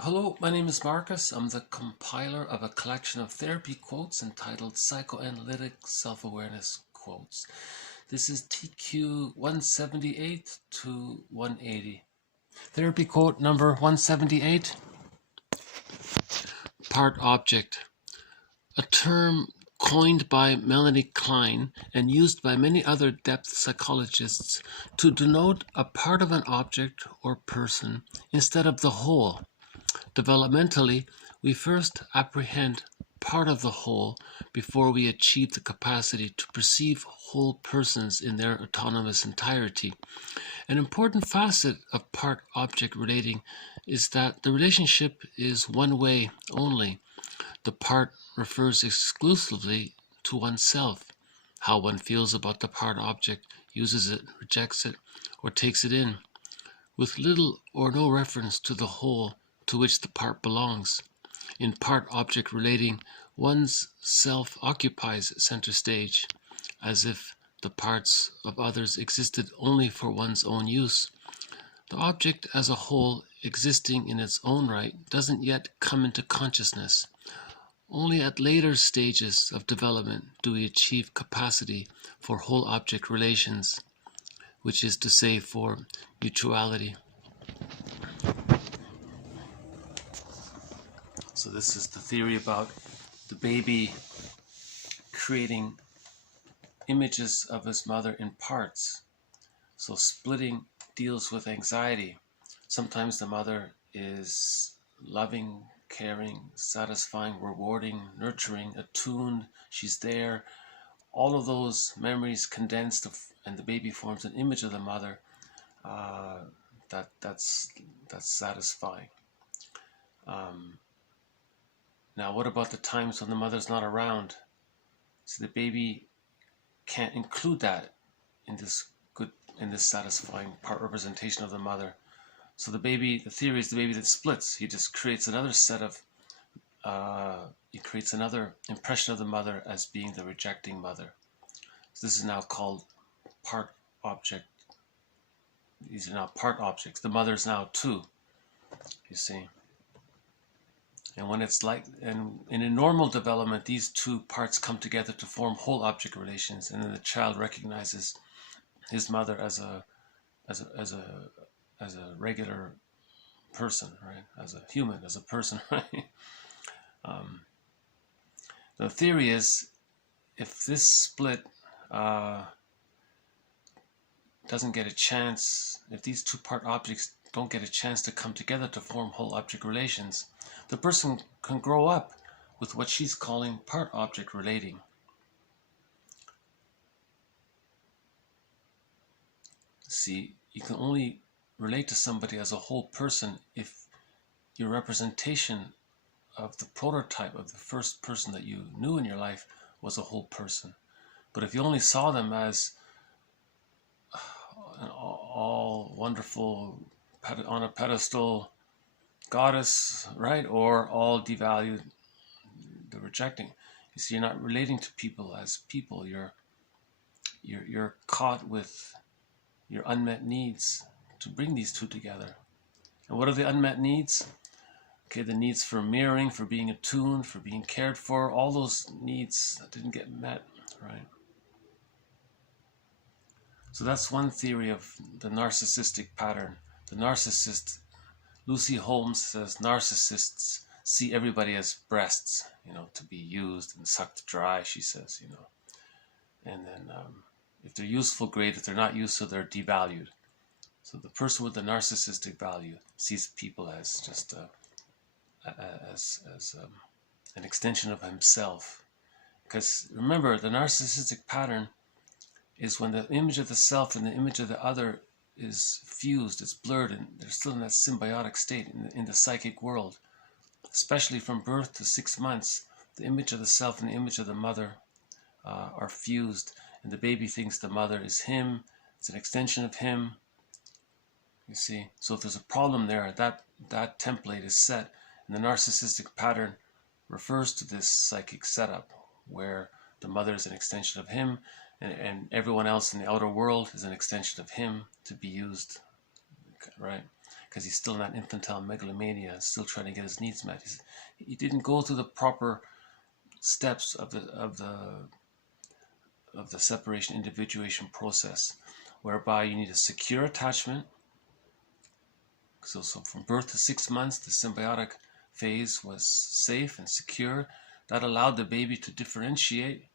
Hello, my name is Marcus. I'm the compiler of a collection of therapy quotes entitled Psychoanalytic Self-Awareness Quotes. This is TQ 178 to 180. Therapy quote number 178. Part object. A term coined by Melanie Klein and used by many other depth psychologists to denote a part of an object or person instead of the whole. Developmentally, we first apprehend part of the whole before we achieve the capacity to perceive whole persons in their autonomous entirety. An important facet of part-object relating is that the relationship is one way only. The part refers exclusively to oneself. How one feels about the part object, uses it, rejects it, or takes it in, with little or no reference to the whole to which the part belongs. In part-object relating, one's self occupies center stage, as if the parts of others existed only for one's own use. The object as a whole, existing in its own right, doesn't yet come into consciousness. Only at later stages of development do we achieve capacity for whole-object relations, which is to say for mutuality. So this is the theory about the baby creating images of his mother in parts. So splitting deals with anxiety. Sometimes the mother is loving, caring, satisfying, rewarding, nurturing, attuned, she's there. All of those memories condensed and the baby forms an image of the mother that's satisfying. Now, what about the times when the mother's not around? So the baby can't include that in this satisfying part representation of the mother. So the theory is the baby that splits. He just creates another set of, he creates another impression of the mother as being the rejecting mother. So this is now called part object. These are now part objects. The mother's now two, you see. And when it's like, and in a normal development, these two parts come together to form whole object relations, and then the child recognizes his mother as a regular person, right? As a human, as a person, right? The theory is, if this split doesn't get a chance, if these two part objects don't get a chance to come together to form whole object relations, the person can grow up with what she's calling part object relating. See, you can only relate to somebody as a whole person if your representation of the prototype of the first person that you knew in your life was a whole person. But if you only saw them as an all wonderful, on a pedestal goddess, right, or all devalued, the rejecting, you see, you're not relating to people as people. You're caught with your unmet needs to bring these two together. And what are the unmet needs? Okay, the needs for mirroring, for being attuned, for being cared for, all those needs that didn't get met, right? So that's one theory of the narcissistic pattern. The narcissist, Lucy Holmes says, narcissists see everybody as breasts, to be used and sucked dry, she says, And then if they're useful, great. If they're not useful, they're devalued. So the person with the narcissistic value sees people as just an extension of himself. Because remember, the narcissistic pattern is when the image of the self and the image of the other is fused, it's blurred, and they're still in that symbiotic state in the psychic world. Especially from birth to 6 months, the image of the self and the image of the mother are fused, and the baby thinks the mother is him, it's an extension of him, you see. So if there's a problem there, that template is set, and the narcissistic pattern refers to this psychic setup where the mother is an extension of him, and everyone else in the outer world is an extension of him to be used, right? because he's still in that infantile megalomania, still trying to get his needs met. He didn't go through the proper steps of the separation individuation process, whereby you need a secure attachment. So from birth to 6 months, the symbiotic phase was safe and secure. That allowed the baby to differentiate,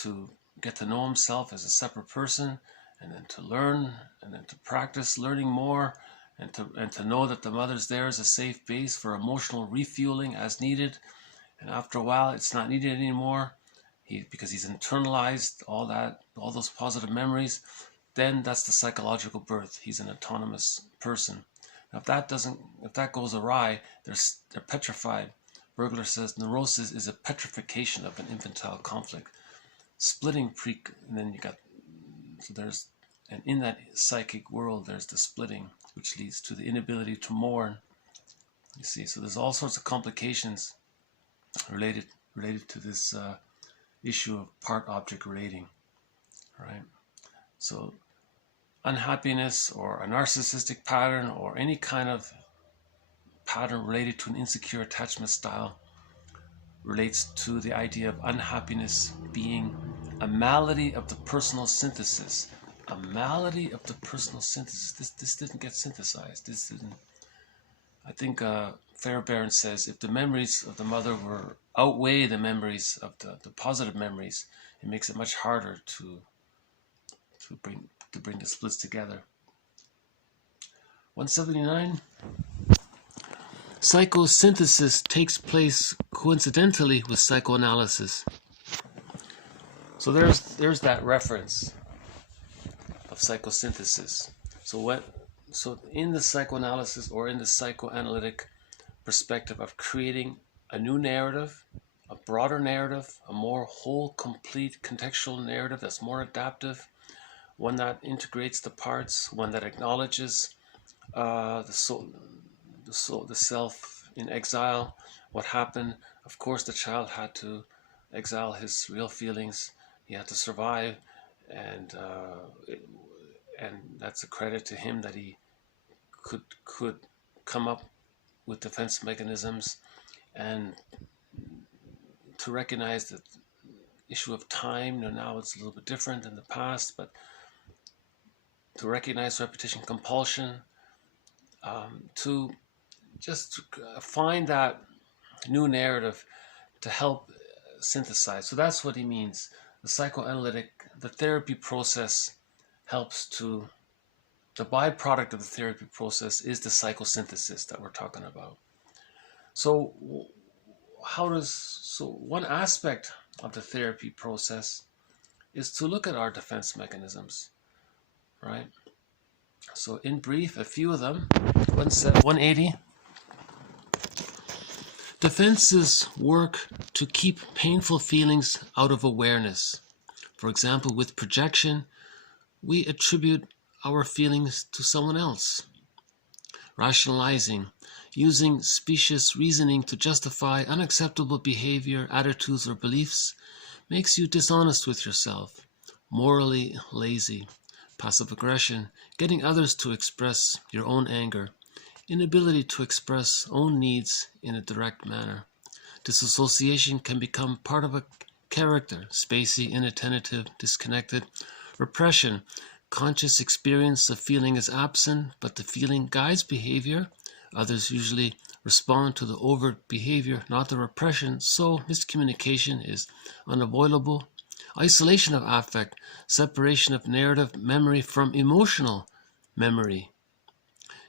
to get to know himself as a separate person, and then to learn, and then to practice learning more, and to know that the mother's there as a safe base for emotional refueling as needed. And after a while, it's not needed anymore, because he's internalized all those positive memories. Then that's the psychological birth. He's an autonomous person. Now, if that goes awry, they're petrified. Bergler says neurosis is a petrification of an infantile conflict. Splitting and then and in that psychic world, there's the splitting, which leads to the inability to mourn. You see, so there's all sorts of complications related to this issue of part-object relating, right? So unhappiness or a narcissistic pattern or any kind of pattern related to an insecure attachment style relates to the idea of unhappiness being a malady of the personal synthesis. A malady of the personal synthesis. This didn't get synthesized. I think Fairbairn says if the memories of the mother outweigh the memories of the positive memories, it makes it much harder to bring the splits together. 179. Psychosynthesis takes place coincidentally with psychoanalysis. So there's that reference of psychosynthesis. So in the psychoanalysis or in the psychoanalytic perspective of creating a new narrative, a broader narrative, a more whole, complete, contextual narrative that's more adaptive, one that integrates the parts, one that acknowledges the self in exile, what happened. Of course, the child had to exile his real feelings. He had to survive, and that's a credit to him that he could come up with defense mechanisms, and to recognize that issue of time. Now it's a little bit different than the past, but to recognize repetition compulsion, to just find that new narrative to help synthesize. So that's what he means. The psychoanalytic, the therapy process helps to, the byproduct of the therapy process is the psychosynthesis that we're talking about. So one aspect of the therapy process is to look at our defense mechanisms, right? So in brief, a few of them. 180. Defenses work to keep painful feelings out of awareness. For example, with projection, we attribute our feelings to someone else. Rationalizing, using specious reasoning to justify unacceptable behavior, attitudes, or beliefs, makes you dishonest with yourself, morally lazy. Passive aggression, getting others to express your own anger, inability to express own needs in a direct manner. Disassociation can become part of a character, spacey, inattentive, disconnected. Repression, conscious experience of feeling is absent, but the feeling guides behavior. Others usually respond to the overt behavior, not the repression, so miscommunication is unavoidable. Isolation of affect, separation of narrative memory from emotional memory.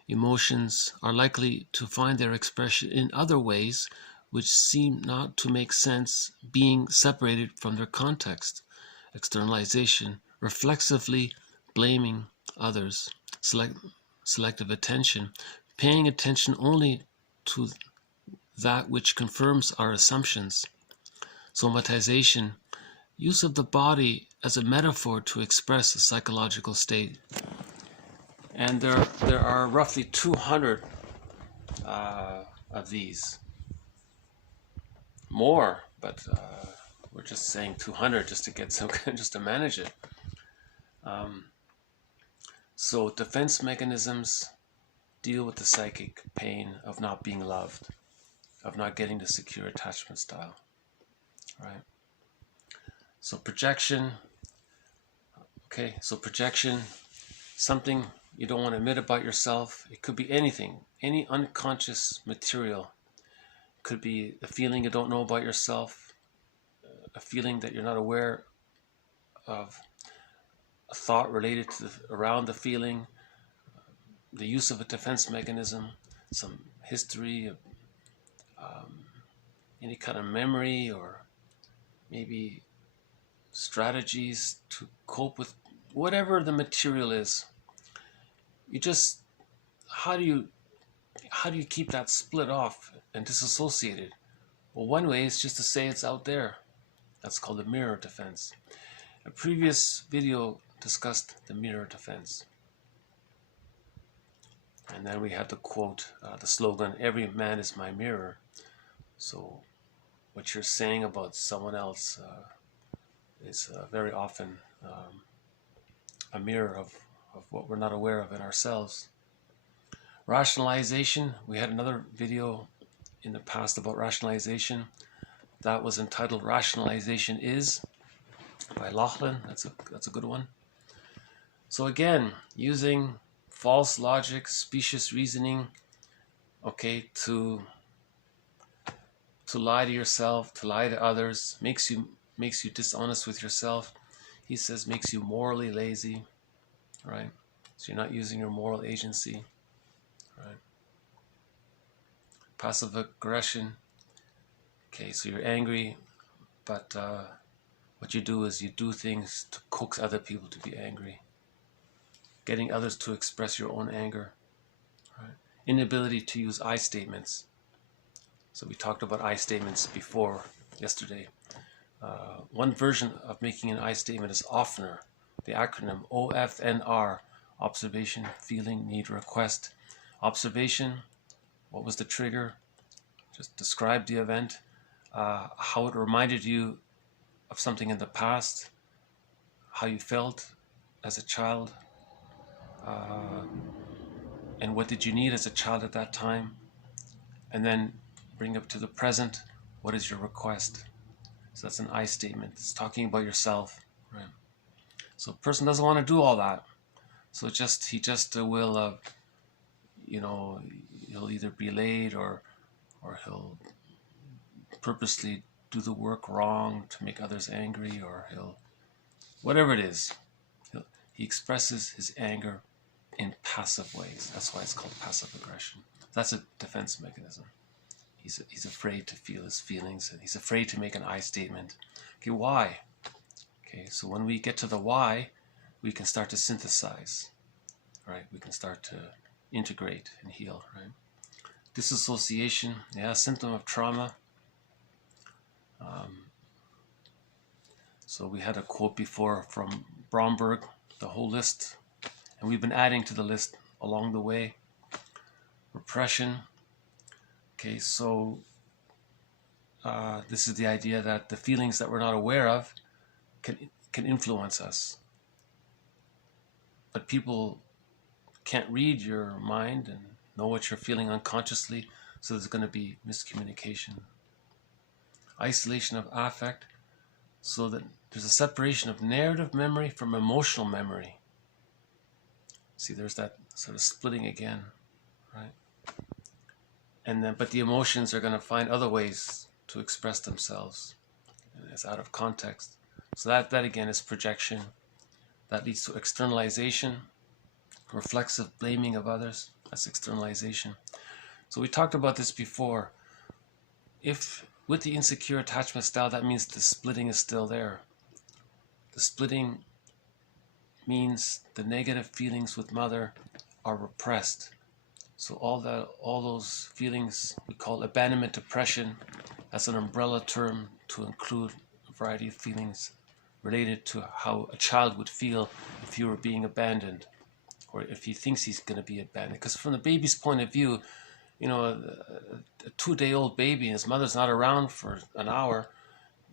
Emotions are likely to find their expression in other ways which seem not to make sense being separated from their context. Externalization, reflexively blaming others. Selective attention, paying attention only to that which confirms our assumptions. Somatization, use of the body as a metaphor to express a psychological state. And there are roughly 200 of these. More, but we're just saying 200 just to get some, just to manage it. So defense mechanisms deal with the psychic pain of not being loved, of not getting the secure attachment style, right? So projection, okay, so projection, something you don't want to admit about yourself. It could be anything, any unconscious material. It could be a feeling you don't know about yourself, a feeling that you're not aware of, a thought related to around the feeling, the use of a defense mechanism, some history, any kind of memory, or maybe strategies to cope with whatever the material is. You just, how do you keep that split off and disassociated? Well, one way is just to say it's out there. That's called the mirror defense. A previous video discussed the mirror defense. And then we had the quote, the slogan, "Every man is my mirror." So what you're saying about someone else is very often a mirror of what we're not aware of in ourselves. Rationalization, we had another video in the past about rationalization. That was entitled "Rationalization Is" by Laughlin. That's a good one. So again, using false logic, specious reasoning, okay, to lie to yourself, to lie to others, makes you dishonest with yourself. He says makes you morally lazy, right? So you're not using your moral agency, right? Passive aggression, okay, so you're angry, but what you do is you do things to coax other people to be angry, getting others to express your own anger, right? Inability to use I statements. So we talked about I statements before yesterday. One version of making an I statement is OFNR, the acronym OFNR, observation, feeling, need, request. Observation, what was the trigger? Just describe the event, how it reminded you of something in the past, how you felt as a child, and what did you need as a child at that time, and then bring up to the present, what is your request? So that's an I statement. It's talking about yourself, right? So a person doesn't want to do all that. So he just will, he'll either be late or he'll purposely do the work wrong to make others angry, or whatever it is, he expresses his anger in passive ways. That's why it's called passive aggression. That's a defense mechanism. He's afraid to feel his feelings, and he's afraid to make an I statement. Okay, why? Okay, so when we get to the why, we can start to synthesize, right? We can start to integrate and heal, right? Disassociation, yeah, symptom of trauma. So we had a quote before from Bromberg, the whole list, and we've been adding to the list along the way. Repression. Okay, so this is the idea that the feelings that we're not aware of can influence us. But people can't read your mind and know what you're feeling unconsciously, so there's going to be miscommunication. Isolation of affect, so that there's a separation of narrative memory from emotional memory. See, there's that sort of splitting again, right? And then, but the emotions are going to find other ways to express themselves. It's out of context. So that again is projection. That leads to externalization, reflexive blaming of others. That's externalization. So we talked about this before. If with the insecure attachment style, that means the splitting is still there. The splitting means the negative feelings with mother are repressed. So all those feelings we call abandonment oppression. That's an umbrella term to include a variety of feelings related to how a child would feel if you were being abandoned, or if he thinks he's going to be abandoned. Because from the baby's point of view, a 2-day-old baby and his mother's not around for an hour,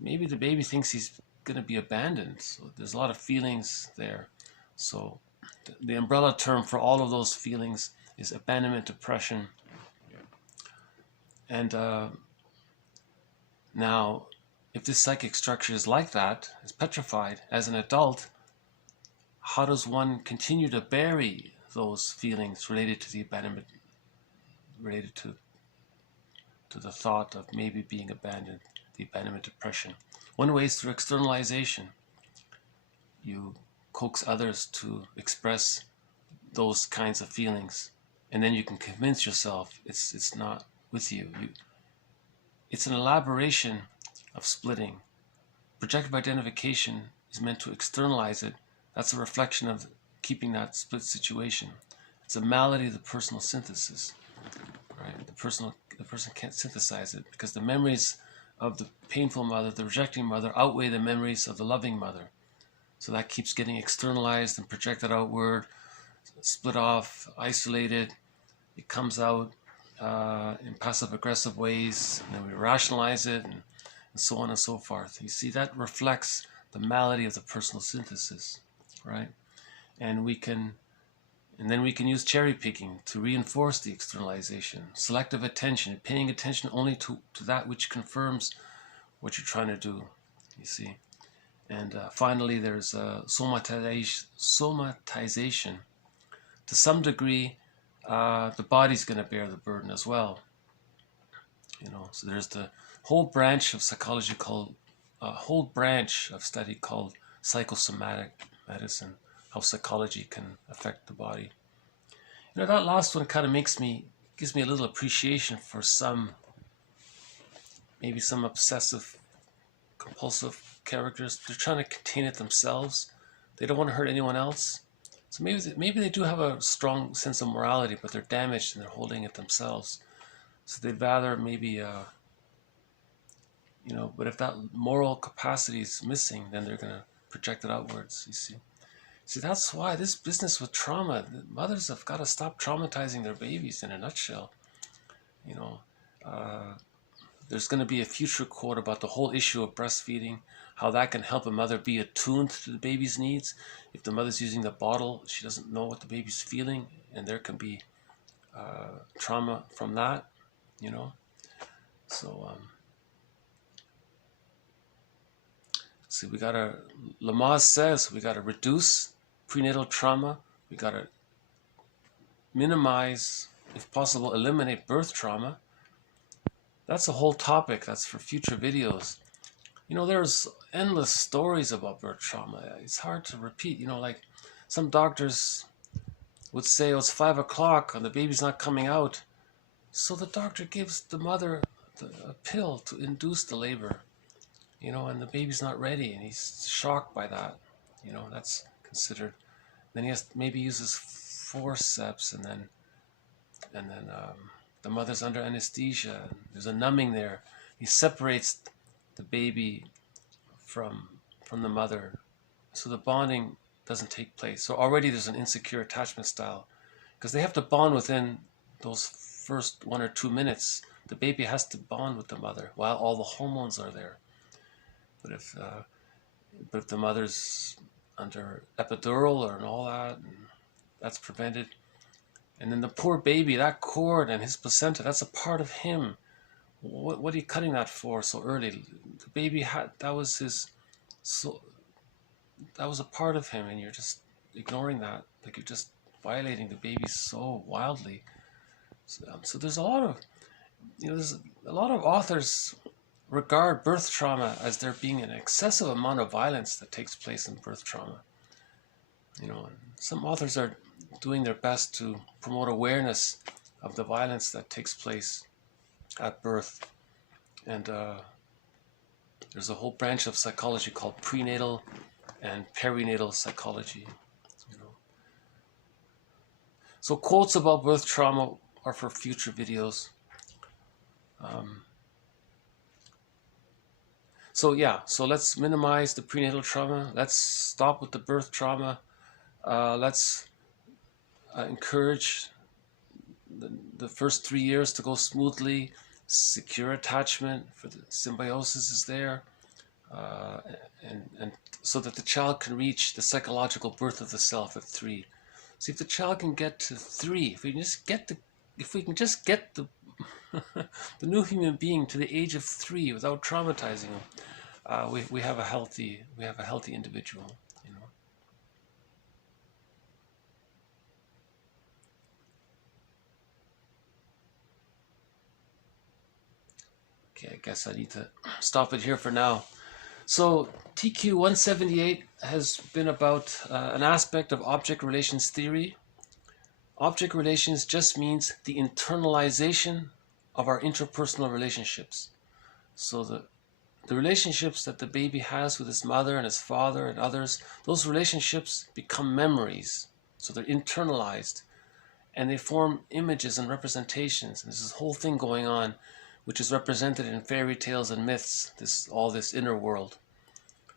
maybe the baby thinks he's going to be abandoned. So there's a lot of feelings there. So the umbrella term for all of those feelings is abandonment oppression. And now, if this psychic structure is like that, is petrified, as an adult, how does one continue to bury those feelings related to the abandonment, related to the thought of maybe being abandoned, the abandonment depression? One way is through externalization. You coax others to express those kinds of feelings, and then you can convince yourself it's not with you. It's an elaboration of splitting. Projective identification is meant to externalize it. That's a reflection of keeping that split situation. It's a malady of the personal synthesis, right? The person can't synthesize it because the memories of the painful mother, the rejecting mother, outweigh the memories of the loving mother. So that keeps getting externalized and projected outward, split off, isolated. It comes out in passive-aggressive ways, and then we rationalize it, and so on and so forth. You see, that reflects the malady of the personal synthesis, right? And then we can use cherry picking to reinforce the externalization, selective attention, paying attention only to that which confirms what you're trying to do, you see. And finally, there's somatization. To some degree, the body's going to bear the burden as well. So there's the whole branch of psychology called, whole branch of study called psychosomatic medicine, how psychology can affect the body. That last one kind of gives me a little appreciation for maybe some obsessive compulsive characters. They're trying to contain it themselves. They don't want to hurt anyone else. So maybe they do have a strong sense of morality, but they're damaged and they're holding it themselves. So they'd rather maybe, but if that moral capacity is missing, then they're going to project it outwards, you see. See, that's why this business with trauma, mothers have got to stop traumatizing their babies in a nutshell. There's going to be a future quote about the whole issue of breastfeeding, how that can help a mother be attuned to the baby's needs. If the mother's using the bottle, she doesn't know what the baby's feeling, and there can be trauma from that, So, see, Lamaze says we got to reduce prenatal trauma. We got to minimize, if possible, eliminate birth trauma. That's a whole topic. That's for future videos. There's endless stories about birth trauma. It's hard to repeat. Like some doctors would say, it's 5 o'clock and the baby's not coming out. So the doctor gives the mother a pill to induce the labor, and the baby's not ready, and he's shocked by that. That's considered. Then he maybe uses forceps, and then the mother's under anesthesia. There's a numbing there. He separates the baby from the mother, so the bonding doesn't take place. So already there's an insecure attachment style, because they have to bond within those first 1 or 2 minutes. The baby has to bond with the mother while all the hormones are there. But if the mother's under epidural and all that, and that's prevented. And then the poor baby, that cord and his placenta, that's a part of him. What are you cutting that for so early? The baby that was a part of him, and you're just ignoring that. Like, you're just violating the baby so wildly. So there's a lot of, authors regard birth trauma as there being an excessive amount of violence that takes place in birth trauma. And some authors are doing their best to promote awareness of the violence that takes place at birth. And there's a whole branch of psychology called prenatal and perinatal psychology. So quotes about birth trauma are for future videos. So let's minimize the prenatal trauma. Let's stop with the birth trauma. Let's encourage the first 3 years to go smoothly. Secure attachment for the symbiosis is there, and so that the child can reach the psychological birth of the self at 3. See, if the child can get to 3, if we can just get the the new human being to the age of 3 without traumatizing him, we have a healthy individual. You know. Okay, I guess I need to stop it here for now. So TQ 178 has been about an aspect of object relations theory. Object relations just means the internalization of our interpersonal relationships. So the relationships that the baby has with his mother and his father and others, those relationships become memories. So they're internalized and they form images and representations. And there's this whole thing going on, which is represented in fairy tales and myths, all this inner world,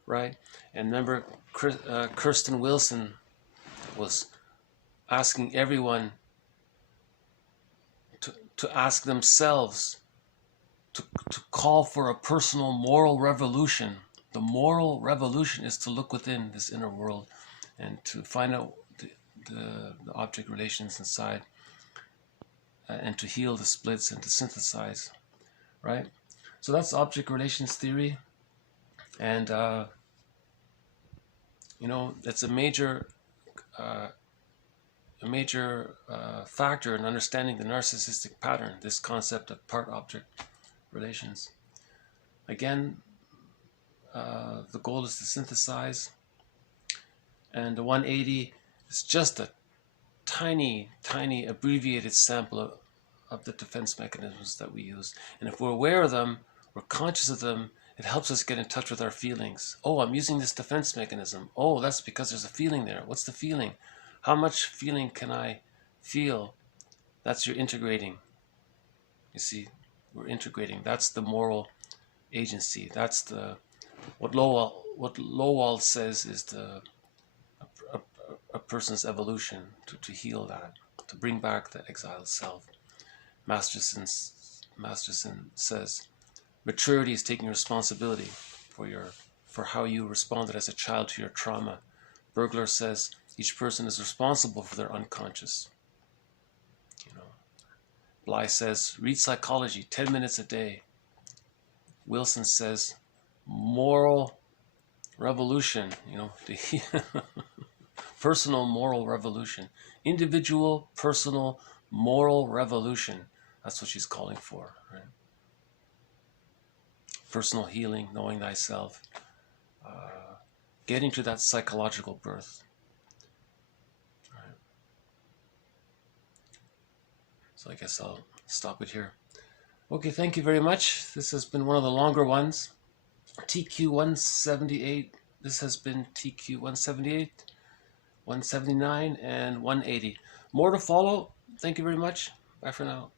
right? And remember, Kirsten Wilson was asking everyone to ask themselves, to call for a personal moral revolution. The moral revolution is to look within this inner world and to find out the object relations inside, and to heal the splits and to synthesize, right? So that's object relations theory, and you know, it's a major factor in understanding the narcissistic pattern, this concept of part-object relations. Again, the goal is to synthesize, and the 180 is just a tiny abbreviated sample of the defense mechanisms that we use. And if we're aware of them, we're conscious of them, it helps us get in touch with our feelings. Oh, I'm using this defense mechanism. Oh, that's because there's a feeling there. What's the feeling? How much feeling can I feel? That's your integrating. You see, we're integrating. That's the moral agency. That's the what Lowell says is a person's evolution to heal that, to bring back the exiled self. Masterson says maturity is taking responsibility for how you responded as a child to your trauma. Bergler says each person is responsible for their unconscious. You know, Bly says read psychology 10 minutes a day. Wilson says moral revolution. You know, personal moral revolution, individual personal moral revolution. That's what she's calling for, right? Personal healing, knowing thyself, getting to that psychological birth. Right. So I guess I'll stop it here. Okay, thank you very much. This has been one of the longer ones. TQ 178. This has been TQ 178, 179, and 180. More to follow. Thank you very much. Bye for now.